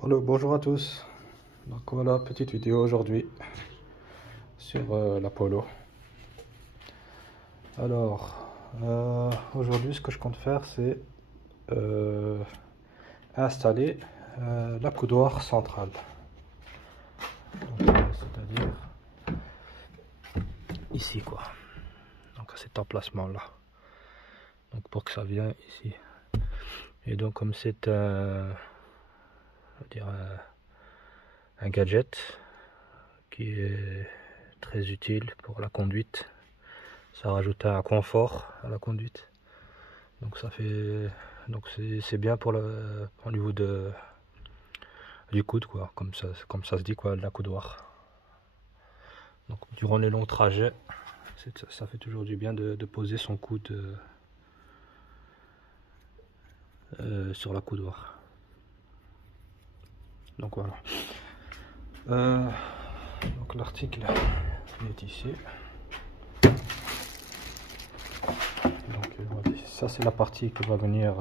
Bonjour à tous. Donc voilà, petite vidéo aujourd'hui sur la Polo. Alors, aujourd'hui ce que je compte faire c'est installer l'accoudoir central. C'est-à-dire ici quoi. Donc à cet emplacement là. Donc pour que ça vienne ici. Et donc comme c'est un gadget qui est très utile pour la conduite, ça rajoute un confort à la conduite. Donc ça fait, donc c'est bien pour le au niveau du coude quoi, comme ça se dit quoi, l'accoudoir. Donc durant les longs trajets, ça fait toujours du bien de poser son coude sur l'accoudoir. Donc voilà. Donc l'article est ici. Donc ça c'est la partie qui va venir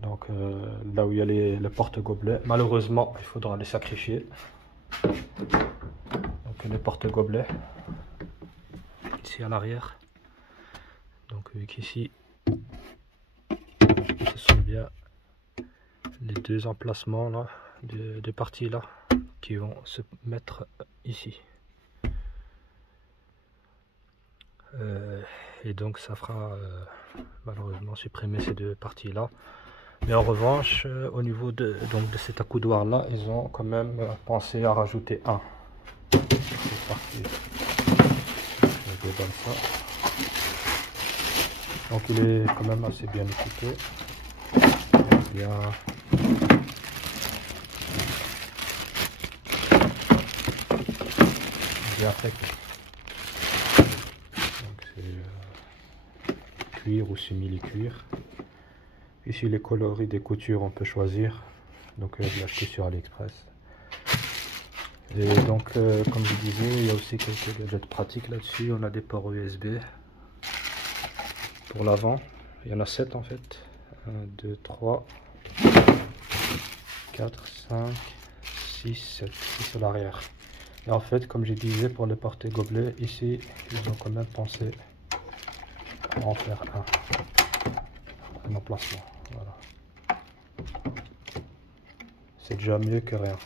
là où il y a les porte-gobelets. Malheureusement il faudra les sacrifier. Donc les porte-gobelets ici à l'arrière. Donc vu qu'ici ce sont bien les deux emplacements là, de parties là qui vont se mettre ici. Et donc ça fera malheureusement supprimer ces deux parties là. Mais en revanche, au niveau de cet accoudoir là, ils ont quand même pensé à rajouter un. C'est parti. Je déballe ça. Donc il est quand même assez bien équipé. Bien fait. Donc c'est cuir ou simili-cuir. Ici les coloris des coutures on peut choisir. Donc je l'ai acheté sur AliExpress. Et donc comme je disais, il y a aussi quelques gadgets pratiques là-dessus. On a des ports USB pour l'avant. Il y en a 7 en fait. 1, 2, 3, 4, 5, 6, 7. 6 à l'arrière. Et en fait, comme je disais, pour les porte-gobelets, ici, ils ont quand même pensé à en faire un emplacement. Voilà. C'est déjà mieux que rien.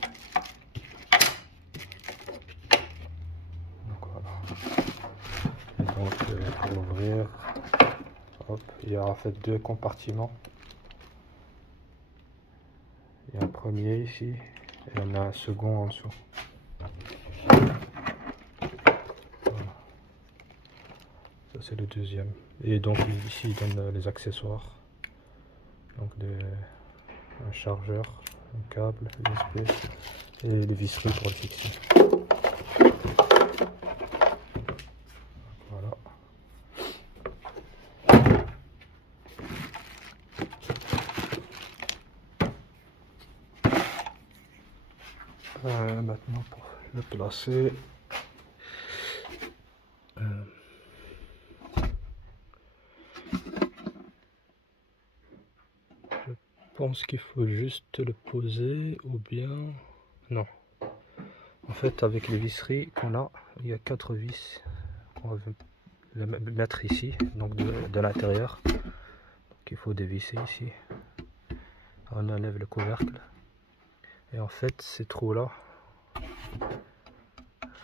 Donc voilà. Et donc pour ouvrir, hop, il y a en fait deux compartiments. Il y a un premier ici et il y en a un second en dessous. Voilà. Ça c'est le deuxième. Et donc ici il donne les accessoires. Donc un chargeur, un câble USB et les visseries pour le fixer. Voilà. Maintenant pour le placer, je pense qu'il faut juste le poser ou bien non. En fait avec les visseries qu'on a, il y a 4 vis qu'on va mettre ici, donc de l'intérieur. Donc il faut dévisser ici. On enlève le couvercle et en fait ces trous là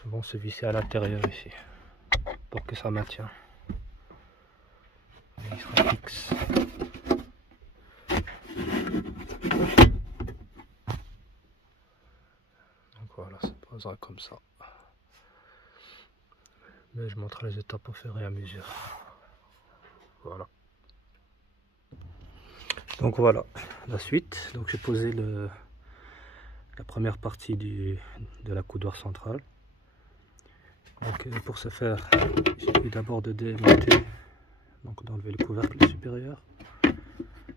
vont se visser à l'intérieur ici pour que ça maintienne. Il sera fixe. Donc voilà, ça posera comme ça. Mais je montre les étapes au fur et à mesure. Voilà. Donc voilà la suite. Donc j'ai posé la première partie de l'accoudoir central. Donc pour ce faire, il suffit d'abord de démonter, donc d'enlever le couvercle supérieur.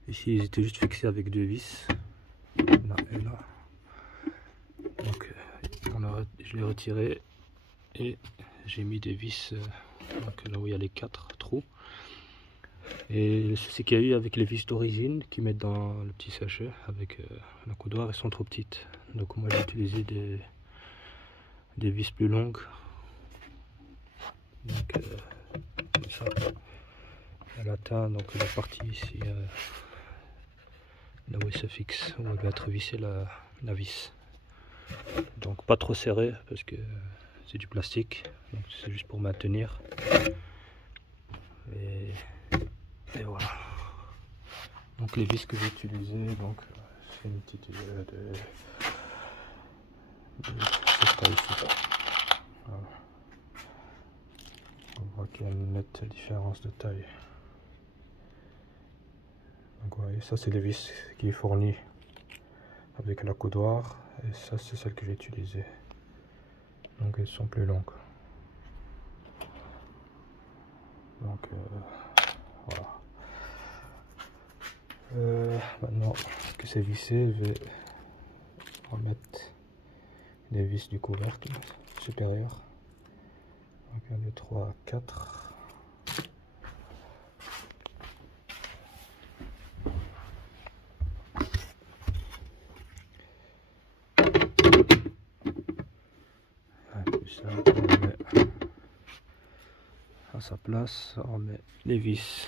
Ici ils étaient juste fixés avec deux vis, là et là. Donc je l'ai retiré et j'ai mis des vis donc là où il y a les 4 trous. Et le souci qu'il y a eu avec les vis d'origine qu'ils mettent dans le petit sachet avec la coudoir, elles sont trop petites. Donc moi j'ai utilisé des vis plus longues. Donc comme ça, elle atteint donc la partie ici, là où elle se fixe, où elle va être vissée la vis. Donc pas trop serré parce que c'est du plastique, donc c'est juste pour maintenir. Et voilà. Donc les vis que j'ai utilisées, donc c'est une petite de cette taille ici. Voilà. On voit qu'il y a une nette différence de taille. Donc vous voyez, ça c'est les vis qui est fourni avec la coudoir, et ça c'est celle que j'ai utilisée. Donc elles sont plus longues. Donc voilà. Maintenant que c'est vissé, je vais remettre les vis du couvercle supérieur. Donc 1, 2, 3, 4. Ça, on remet à sa place, on remet les vis.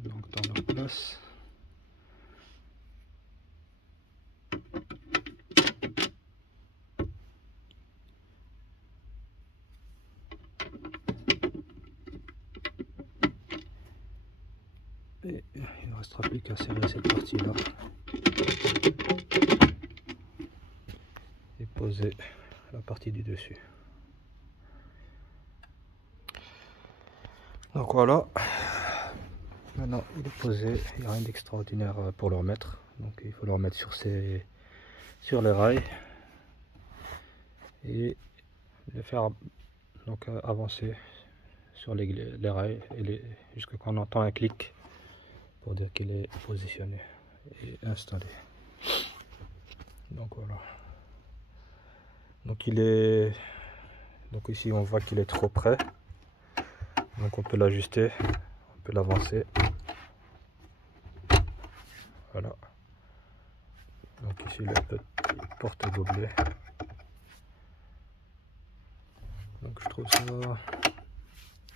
Donc dans leur place. Et il ne restera plus qu'à serrer cette partie là et poser la partie du dessus. Donc voilà, maintenant il est posé, il n'y a rien d'extraordinaire pour le remettre. Donc il faut le remettre sur les rails et le faire donc avancer sur les rails et jusqu'à quand on entend un clic pour dire qu'il est positionné et installé. Donc voilà. Donc donc ici on voit qu'il est trop près. Donc on peut l'ajuster, on peut l'avancer. Voilà. Donc ici le petit porte-gobelet. Donc je trouve ça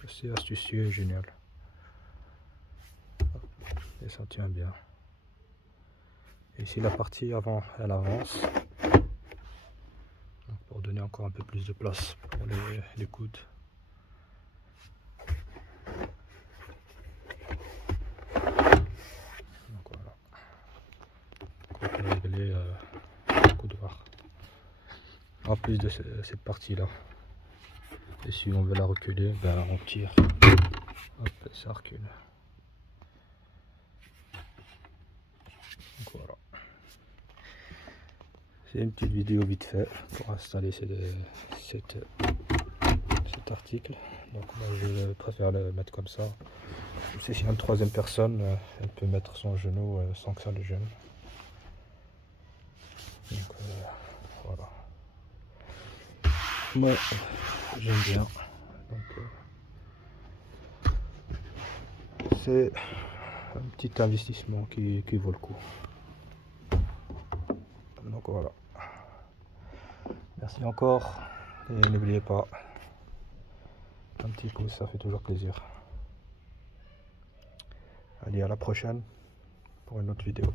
assez astucieux et génial. Et ça tient bien. Et ici la partie avant, elle avance. Donc pour donner encore un peu plus de place pour les coudes. Donc voilà. On peut régler le coudoir. En plus de cette partie là. Et si on veut la reculer, ben on tire. Hop, ça recule. Donc voilà. C'est une petite vidéo vite fait pour installer cet article. Donc moi je préfère le mettre comme ça. Si il y a une troisième personne, elle peut mettre son genou sans que ça le gêne. Donc voilà. Moi j'aime bien. C'est un petit investissement qui vaut le coup. Donc voilà. Merci encore. Et n'oubliez pas, un petit pouce, ça fait toujours plaisir. Allez, à la prochaine pour une autre vidéo.